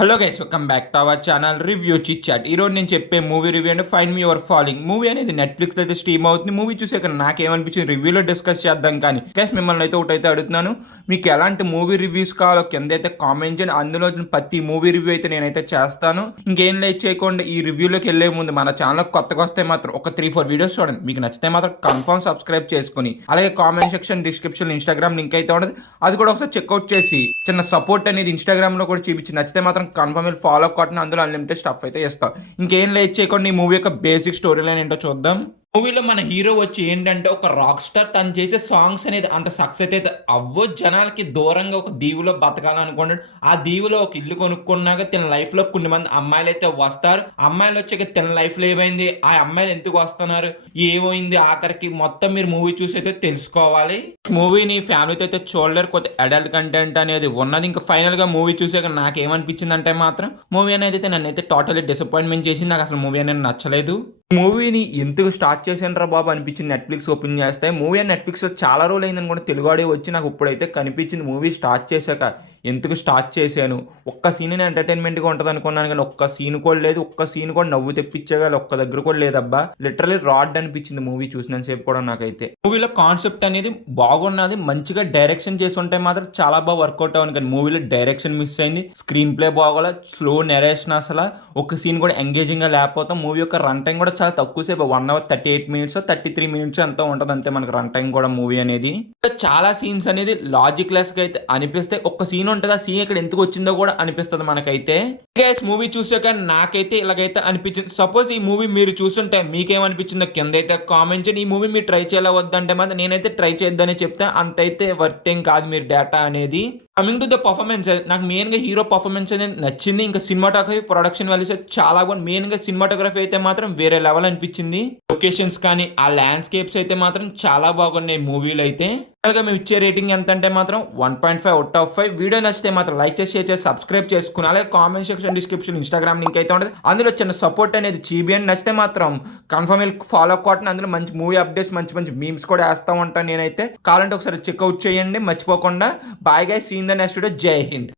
Hello guys, welcome back to our channel review chit chat. ఈరోజు నేను చెప్పే movie review అంటే find me your following movie అనేది Netflix అయితే స్ట్రీమ్ అవుతుంది. మూవీ చూసాక నాకేమనిపించింది రివ్యూలో డిస్కస్ చేద్దాం. కానీ గైస్ మిమ్మల్ని అయితే ఒకటైతే అడుగుతున్నాను, మీకు ఎలాంటి మూవీ రివ్యూస్ కావాలో కింద అయితే కామెంట్ చేయండి. అందులో ప్రతి మూవీ రివ్యూ అయితే నేనైతే చేస్తాను. ఇంకేం లేట్ చేయకుండా ఈ రివ్యూలోకి వెళ్ళే ముందు మన ఛానల్ కొత్తగా వస్తే మాత్రం ఒక 3-4 వీడియోస్ చూడండి. మీకు నచ్చితే మాత్రం కన్ఫర్మ్ సబ్స్క్రైబ్ చేసుకుని అలాగే comment section description Instagram link అయితే ఉండదు, అది కూడా ఒకసారి చెక్అవుట్ చేసి చిన్న సపోర్ట్ అనేది ఇన్స్టాగ్రామ్లో కూడా చూపించి నచ్చితే మాత్రం కన్ఫర్మ్ ఫాలో కొట్టిన అందులో అన్లిమిటెడ్ స్టఫ్ అయితే ఇస్తాం. ఇంకేం లేట్ చేయకుండా ఈ మూవీ యొక్క బేసిక్ స్టోరీ లైన్ ఏంటో చూద్దాం. మూవీలో మన హీరో వచ్చి ఏంటంటే ఒక రాక్ స్టార్, తను చేసే సాంగ్స్ అనేది అంత సక్సెస్ అయితే అవ్వో, జనాలకి దూరంగా ఒక దీవులో బతకాలనుకుంటాడు. ఆ దీవులో ఒక ఇల్లు కొనుక్కున్నాక తన లైఫ్ లో కొన్ని మంది అమ్మాయిలు అయితే వస్తారు. అమ్మాయిలు వచ్చాక తన లైఫ్ లో ఏమైంది, ఆ అమ్మాయిలు ఎందుకు వస్తున్నారు, ఏమైంది, ఆఖరికి మొత్తం మీరు మూవీ చూసి అయితే తెలుసుకోవాలి. మూవీని ఫ్యామిలీతో అయితే చూడలేరు, కొత్త అడల్ట్ కంటెంట్ అనేది ఉన్నది. ఇంకా ఫైనల్ గా మూవీ చూసాక నాకు ఏమనిపించింది అంటే మాత్రం మూవీ అనేది అయితే నన్ను అయితే టోటల్లీ డిసప్పాయింట్మెంట్ చేసింది. నాకు అసలు మూవీ అనేది నచ్చలేదు. మూవీని ఎందుకు స్టార్ట్ చేశాను బాబు అనిపించింది నెట్ఫ్లిక్స్ ఓపెన్ చేస్తే. మూవీ అని నెట్ఫ్లిక్స్లో చాలా రోజులు అయిందని కూడా తెలుగు ఆడియో వచ్చి నాకు ఇప్పుడైతే కనిపించింది. మూవీ స్టార్ట్ చేశాక ఎందుకు స్టార్ట్ చేశాను, ఒక్క సీన్ ఎంటర్టైన్మెంట్గా ఉంటుంది అనుకున్నాను, కానీ ఒక్క సీన్ కూడా లేదు. ఒక్క సీన్ కూడా నవ్వు తెప్పించగల ఒక్క దగ్గర కూడా లేదబ్బా. లిటరలీ రాడ్ అనిపించింది మూవీ చూసినంత సేపు కూడా నాకైతే. మూవీలో కాన్సెప్ట్ అనేది బాగున్నది, మంచిగా డైరెక్షన్ చేసి ఉంటే మాత్రం చాలా బాగా వర్కౌట్ అవ్వను. కానీ మూవీలో డైరెక్షన్ మిస్ అయింది, స్క్రీన్ ప్లే బాగోలా, స్లో నెరేషన్, అసలు ఒక సీన్ కూడా ఎంగేజింగ్గా లేకపోతాం. మూవీ యొక్క రన్ టైం కూడా చాలా తక్కువసేపు, 1 hour 38 minutes 33 minutes ఎంతో ఉంటుంది అంతే మనకు రన్ టైం కూడా మూవీ అనేది. చాలా సీన్స్ అనేది లాజిక్ లెస్ గా అయితే అనిపిస్తే, ఒక్క సీన్ ఉంటుంది, ఆ సీన్ ఇక్కడ ఎందుకు వచ్చిందో కూడా అనిపిస్తుంది మనకైతే. గైస్ మూవీ చూసాక నాకైతే ఇలాగైతే అనిపించింది. సపోజ్ ఈ మూవీ మీరు చూస్తుంటే మీకేమనిపించిందో కింద అయితే కామెంట్ చేయండి. ఈ మూవీ మీరు ట్రై చేయాల వద్దంటే మాత్రం నేనైతే ట్రై చేద్దానే చెప్తా. అంతైతే వర్త్ ఏం కాదు మీరు డేటా అనేది. కమింగ్ టు ద పర్ఫార్మెన్స్, నాకు మెయిన్గా హీరో పర్ఫార్మెన్స్ అనేది నచ్చింది. ఇంకా సినిమాటోగ్రఫీ, ప్రొడక్షన్ వాల్యూస్ చాలా బాగుంది. మెయిన్గా సినిమాటోగ్రఫీ అయితే మాత్రం వేరే లెవెల్ అనిపించింది. లొకేషన్స్ కానీ ఆ ల్యాండ్స్కేప్స్ అయితే మాత్రం చాలా బాగున్నాయి మూవీలో అయితే. మేము ఇచ్చే రేటింగ్ ఎంత అంటే మాత్రం 1.5/5. వీడియో నచ్చితే మాత్రం లైక్ చేసి, షేర్ చేసి, సబ్స్క్రైబ్ చేసుకుని అలాగే comment section description Instagram link అయితే ఉంటుంది, అందులో చిన్న సపోర్ట్ అనేది చూపియండి. నచ్చితే మాత్రం కన్ఫర్మ్ ఫాలో కొట్టండి. అందులో మంచి మూవీ అప్డేట్స్, మంచి మంచి మీమ్స్ కూడా వేస్తూ ఉంటాను నేనైతే. కావాలంటే ఒకసారి చెక్అవుట్ చేయండి మర్చిపోకుండా. Bye guys, see in the next video. జై హింద్.